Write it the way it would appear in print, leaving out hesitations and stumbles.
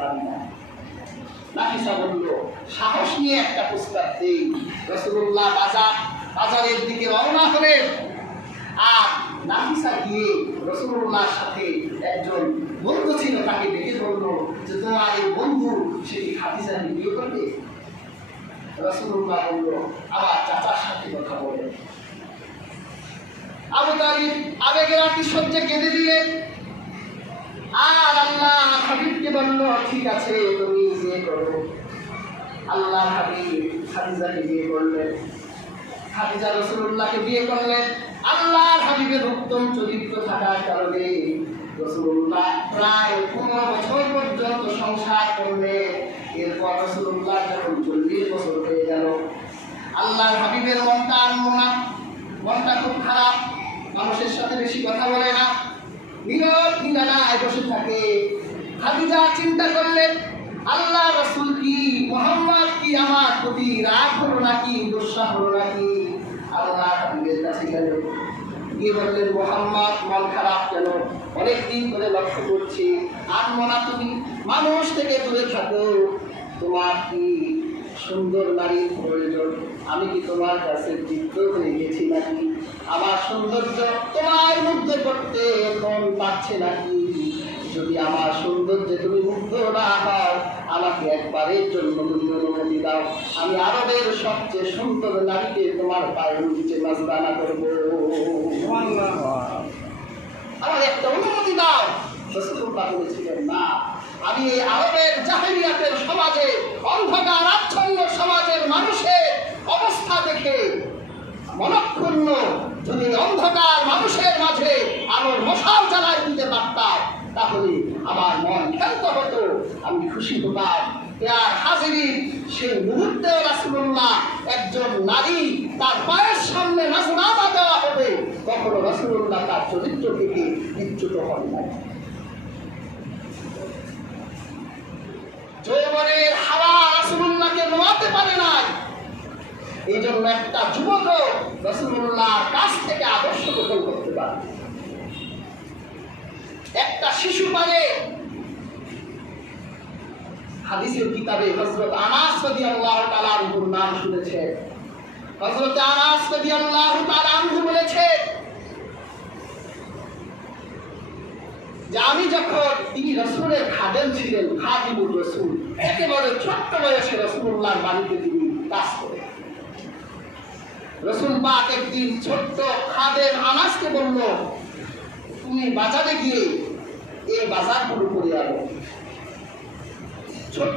পারি না। নাফিসা বলল, সাহস নিয়ে একটা প্রস্তাব দেই। রাসূলুল্লাহ বাজারের দিকে রওনা হলেন। আর নাফিসা গিয়ে রাসূলুল্লাহর সাথে একজন বন্ধু ছিল, তাকে ডেকে বলল যে তোমার এই বন্ধু সেটি খাদিজাকে বিয়ে করবে। রাসূলুল্লাহ বলল, আমার চাচার সাথে কথা বলে। আবু তালিব আবেগের আতিশয্যে কেঁদে দিলেন। আর আল্লাহ হাবিবকে বলল, ঠিক আছে তুমি বিয়ে করো। আল্লাহ হাবিব খাদিজাকে বিয়ে করলেন। খাদিজা রাসূলুল্লাহকে বিয়ে করলেন। আল্লাহর হাবিবের উত্তম চরিত্র থাকার কারণে রাসূলুল্লাহ প্রায় 15 বছর পর্যন্ত সংসার করলেন। এরপর রাসূলুল্লাহ যখন 40 বছর হয়ে গেল, আল্লাহর হাবিবের মনটা খুব খারাপ। মানুষের সাথে বেশি কথা বলে না, নীরব ঠিকানায় বসে থাকে। খাদিজা চিন্তা করলেন, আল্লাহ রাসূল কি, মুহাম্মদ কি আমার প্রতি রাগ হলো নাকি, গোসা হলো নাকি? আল্লাহ হাবিবের কাছে গেল, গিয়ে বললেন, মুহাম্মদ মন খারাপ কেন? অনেকদিন ধরে লক্ষ্য করছি আর মনা তুমি মানুষ থেকে দূরে থাকো। তোমার কি সুন্দর নারীর প্রয়োজন? আমি কি তোমার কাছে বৃদ্ধ হয়ে গেছি নাকি? আমার সৌন্দর্য তোমার মুগ্ধ করতে এখন পারছে নাকি? যদি আমার সৌন্দর্যে তুমি মুগ্ধ না হও, আমাকে একবারের জন্য অনুমতি দাও, আমি আরবের সবচেয়ে সুন্দর নারীকে তোমার পায়ের নিচে নাজরানা করব। আমার একটা অনুমতি দাও। রাসূলুল্লাহ বলেছিলেন, না, আমি এই আরবের জাহেলিয়াতের সমাজে, অন্ধকার আচ্ছন্ন সমাজের মানুষের অবস্থা দেখে মনক্ষুণ্ণ, যদি অন্ধকার মানুষের মাঝে আলোর মশাল জ্বালায় দিতে পারতাম, তাহলে আমার মন ক্ষান্ত হতো, আমি খুশি হতাম। আর হাজিরিন, সেই মুহূর্তে রাসূলুল্লাহ একজন নারী তার পায়ের সামনে নাজরানা দেওয়া হবে, কখনো রাসূলুল্লাহ তার চরিত্র থেকে বিচ্যুত হন নাই। যৌবনের হাওয়া রাসূলুল্লাহকে নোয়াতে পারে নাই। এই জন্য একটা যুবক রাসূলুল্লাহর কাছ থেকে আদর্শ গ্রহণ করতে পারে। একটা শিশু পারে। হাদিসের কিতাবে হযরত আনাস রাদিয়াল্লাহু তাআলা আনহুর নাম শুনেছেন। হযরত আনাস রাদিয়াল্লাহু তাআলা আনহু বলেছেন যে আমি যখন, তিনি রাসূলের খাদেম ছিলেন, খাদিমুর রাসূল, একেবারে ছোট্ট বয়সে রাসূলুল্লাহর বাড়িতে তিনি কাজ করেন। রাসূল পাক একদিন ছোট্ট খাদেম আনাসকে বলল, তুমি বাজারে গিয়ে এই বাজারগুলো করে আনো। ছোট্ট